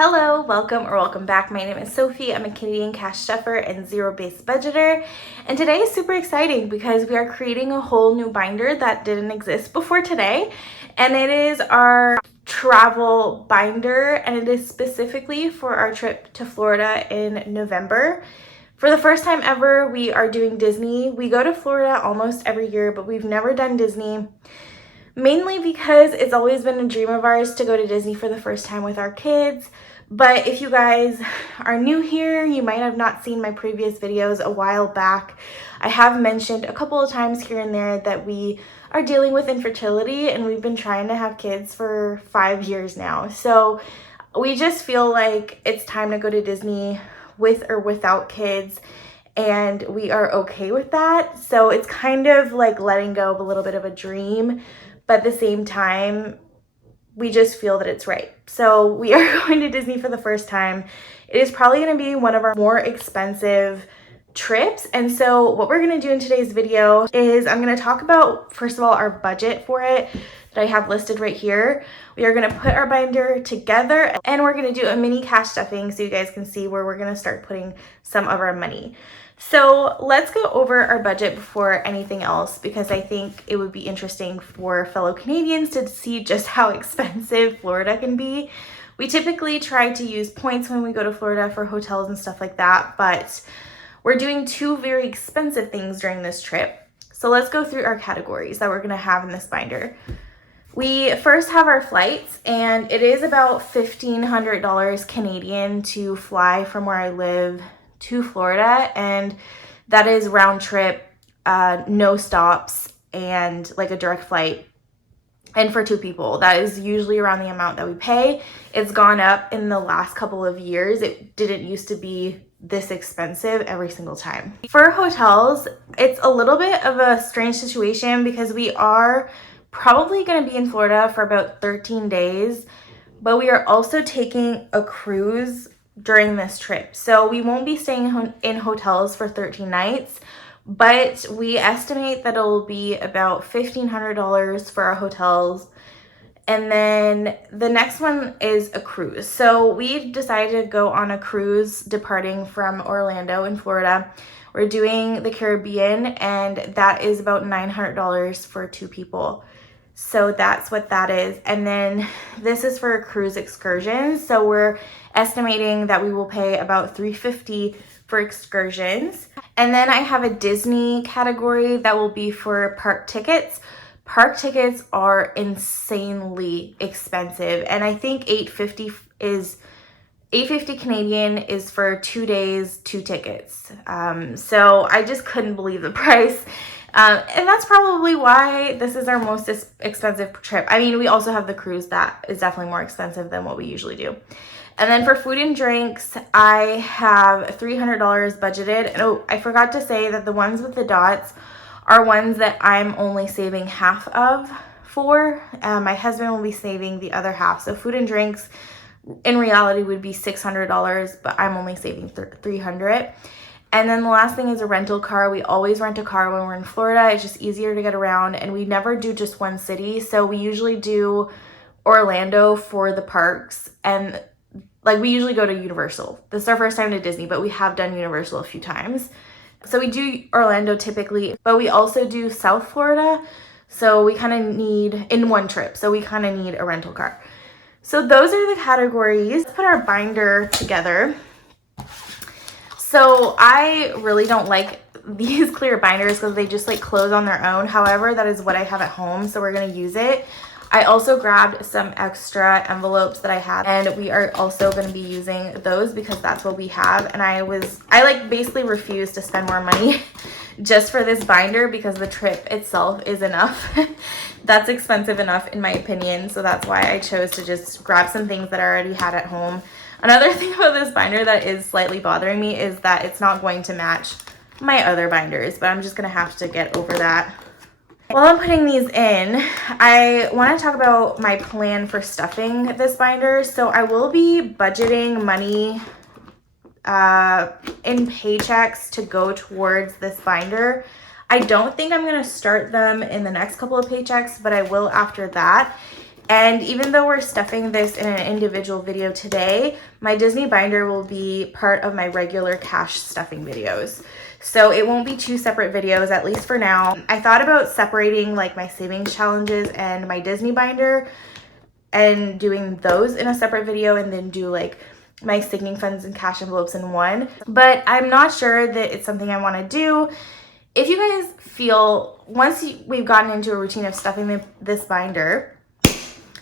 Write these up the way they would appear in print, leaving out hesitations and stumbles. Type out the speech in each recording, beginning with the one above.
Hello, welcome back. My name is Sophie. I'm a Canadian cash stuffer and zero-based budgeter. And today is super exciting because we are creating a whole new binder that didn't exist before today. And it is our travel binder, and it is specifically for our trip to Florida in November. For the first time ever, we are doing Disney. We go to Florida almost every year, but we've never done Disney. Mainly because it's always been a dream of ours to go to Disney for the first time with our kids. But if you guys are new here, you might have not seen my previous videos a while back. I have mentioned a couple of times here and there that we are dealing with infertility, and we've been trying to have kids for 5 years now. So we just feel like it's time to go to Disney with or without kids, and we are okay with that. So it's kind of like letting go of a little bit of a dream, but at the same time, we just feel that it's right. So we are going to Disney for the first time. It is probably going to be one of our more expensive trips. And so what we're going to do in today's video is I'm going to talk about, first of all, our budget for it that I have listed right here. We are going to put our binder together, and we're going to do a mini cash stuffing so you guys can see where we're going to start putting some of our money. So let's go over our budget before anything else, because I think it would be interesting for fellow Canadians to see just how expensive Florida can be. We typically try to use points when we go to Florida for hotels and stuff like that, but we're doing two very expensive things during this trip. So let's go through our categories that we're going to have in this binder. We first have our flights, and it is about $1,500 Canadian to fly from where I live to Florida, and that is round trip, no stops, and like a direct flight. And for 2 people, that is usually around the amount that we pay. It's gone up in the last couple of years. It didn't used to be this expensive every single time. For hotels, it's a little bit of a strange situation because we are probably going to be in Florida for about 13 days, but we are also taking a cruise during this trip. So we won't be staying in hotels for 13 nights, but we estimate that it'll be about $1,500 for our hotels. And then the next one is a cruise. So we've decided to go on a cruise departing from Orlando in Florida. We're doing the Caribbean, and that is about $900 for 2 people. So that's what that is. And then this is for cruise excursions. So we're estimating that we will pay about $350 for excursions. And then I have a Disney category that will be for park tickets. Park tickets are insanely expensive, and I think $850 Canadian is for 2 days, 2 tickets. So I just couldn't believe the price. And that's probably why this is our most expensive trip. I mean, we also have the cruise that is definitely more expensive than what we usually do. And then for food and drinks, I have $300 budgeted. And oh, I forgot to say that the ones with the dots are ones that I'm only saving half of for. My husband will be saving the other half. So food and drinks in reality would be $600, but I'm only saving $300. And then the last thing is a rental car. We always rent a car when we're in Florida. It's just easier to get around, and we never do just one city. So we usually do Orlando for the parks, and like we usually go to Universal. This is our first time to Disney, but we have done Universal a few times. So we do Orlando typically, but we also do South Florida. So we kind of need, in one trip, so we kind of need a rental car. So those are the categories. Let's put our binder together. So I really don't like these clear binders because they just like close on their own. However, that is what I have at home, so we're going to use it. I also grabbed some extra envelopes that I had, and we are also going to be using those because that's what we have. And I like basically refused to spend more money just for this binder because the trip itself is enough. That's expensive enough in my opinion, so that's why I chose to just grab some things that I already had at home. Another thing about this binder that is slightly bothering me is that it's not going to match my other binders, but I'm just going to have to get over that. While I'm putting these in, I want to talk about my plan for stuffing this binder. So I will be budgeting money in paychecks to go towards this binder. I don't think I'm going to start them in the next couple of paychecks, but I will after that. And even though we're stuffing this in an individual video today, my Disney binder will be part of my regular cash stuffing videos. So it won't be two separate videos, at least for now. I thought about separating like my savings challenges and my Disney binder and doing those in a separate video, and then do like my sinking funds and cash envelopes in one. But I'm not sure that it's something I want to do. If you guys feel, once we've gotten into a routine of stuffing this binder,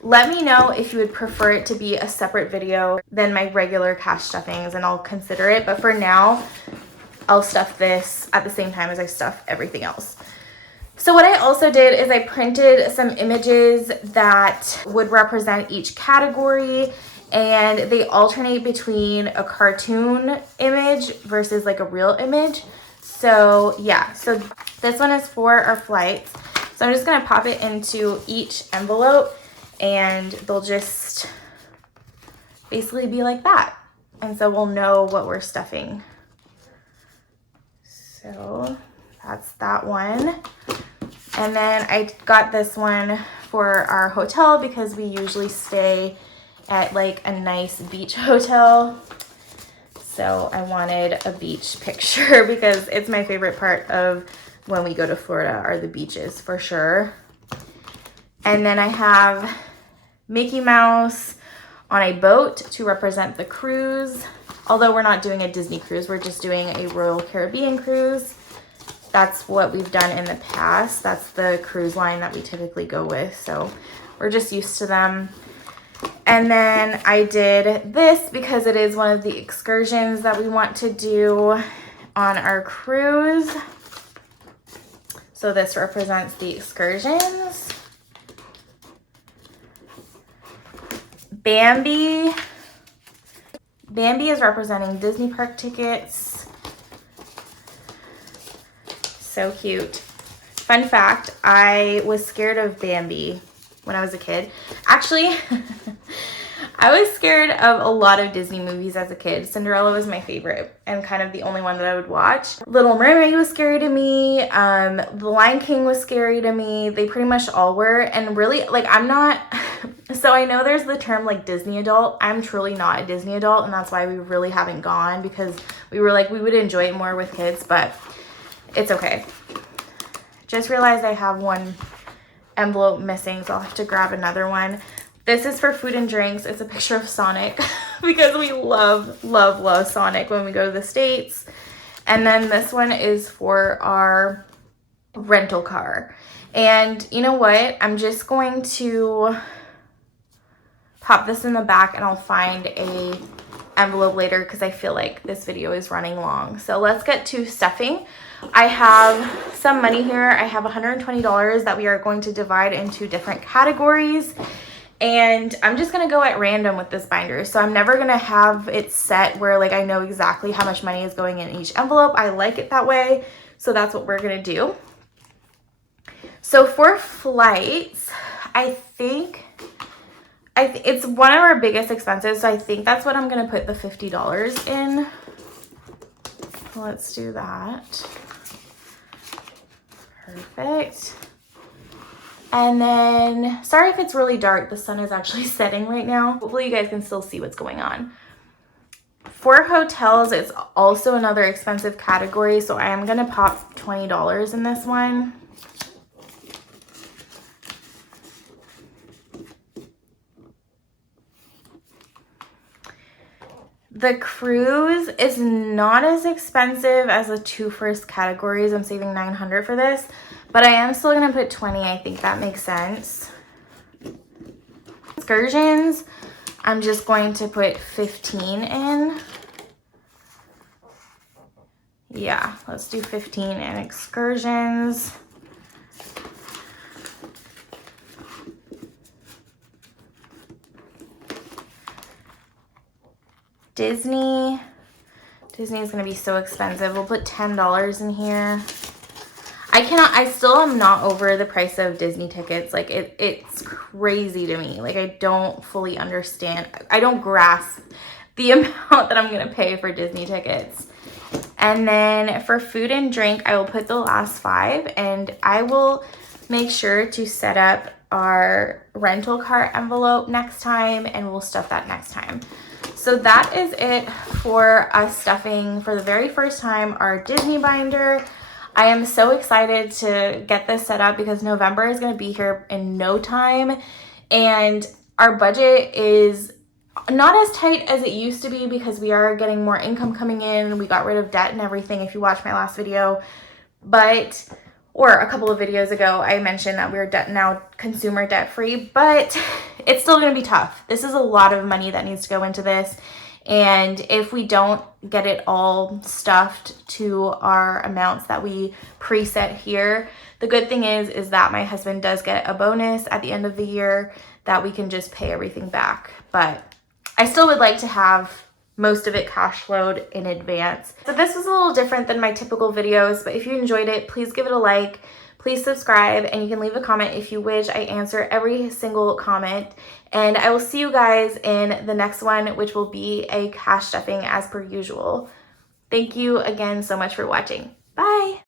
let me know if you would prefer it to be a separate video than my regular cash stuffings, and I'll consider it. But for now, I'll stuff this at the same time as I stuff everything else. So what I also did is I printed some images that would represent each category, and they alternate between a cartoon image versus like a real image. So yeah, so this one is for our flights. So I'm just gonna pop it into each envelope, and they'll just basically be like that. And so we'll know what we're stuffing. So that's that one. And then I got this one for our hotel because we usually stay at like a nice beach hotel. So I wanted a beach picture because it's my favorite part of when we go to Florida are the beaches for sure. And then I have Mickey Mouse on a boat to represent the cruise. Although we're not doing a Disney cruise, we're just doing a Royal Caribbean cruise. That's what we've done in the past. That's the cruise line that we typically go with. So we're just used to them. And then I did this because it is one of the excursions that we want to do on our cruise. So this represents the excursions. Bambi. Bambi is representing Disney park tickets. So cute. Fun fact, I was scared of Bambi when I was a kid. Actually, I was scared of a lot of Disney movies as a kid. Cinderella was my favorite and kind of the only one that I would watch. Little Mermaid was scary to me. The Lion King was scary to me. They pretty much all were. And really, like, I'm not... So I know there's the term like Disney adult. I'm truly not a Disney adult, and that's why we really haven't gone, because we were like, we would enjoy it more with kids, but it's okay. Just realized I have one envelope missing, so I'll have to grab another one. This is for food and drinks. It's a picture of Sonic because we love, love, love Sonic when we go to the States. And then this one is for our rental car. And you know what? I'm just going to pop this in the back, and I'll find a envelope later because I feel like this video is running long. So let's get to stuffing. I have some money here. I have $120 that we are going to divide into different categories, and I'm just gonna go at random with this binder. So I'm never gonna have it set where like I know exactly how much money is going in each envelope. I like it that way, so that's what we're gonna do. So for flights, I think it's one of our biggest expenses, so I think that's what I'm gonna put the $50 in. Let's do that. Perfect. And then, sorry if it's really dark, the sun is actually setting right now. Hopefully you guys can still see what's going on. For hotels, it's also another expensive category, so I am gonna pop $20 in this one. The cruise is not as expensive as the two first categories. I'm saving $900 for this, but I am still gonna put 20. I think that makes sense. Excursions, I'm just going to put 15 in. Yeah, let's do 15 in excursions. Disney is going to be so expensive. We'll put $10 in here. I still am not over the price of Disney tickets. Like it's crazy to me. Like I don't fully understand. I don't grasp the amount that I'm going to pay for Disney tickets. And then for food and drink, I will put the last 5, and I will make sure to set up our rental car envelope next time, and we'll stuff that next time. So that is it for us stuffing for the very first time our Disney binder. I am so excited to get this set up because November is going to be here in no time, and our budget is not as tight as it used to be because we are getting more income coming in. We got rid of debt and everything if you watched my last video, or a couple of videos ago, I mentioned that we're now consumer debt free, but it's still going to be tough. This is a lot of money that needs to go into this. And if we don't get it all stuffed to our amounts that we preset here, the good thing is that my husband does get a bonus at the end of the year that we can just pay everything back. But I still would like to have most of it cash flowed in advance. So this was a little different than my typical videos, but if you enjoyed it, please give it a like, please subscribe, and you can leave a comment if you wish. I answer every single comment, and I will see you guys in the next one, which will be a cash stuffing as per usual. Thank you again so much for watching. Bye.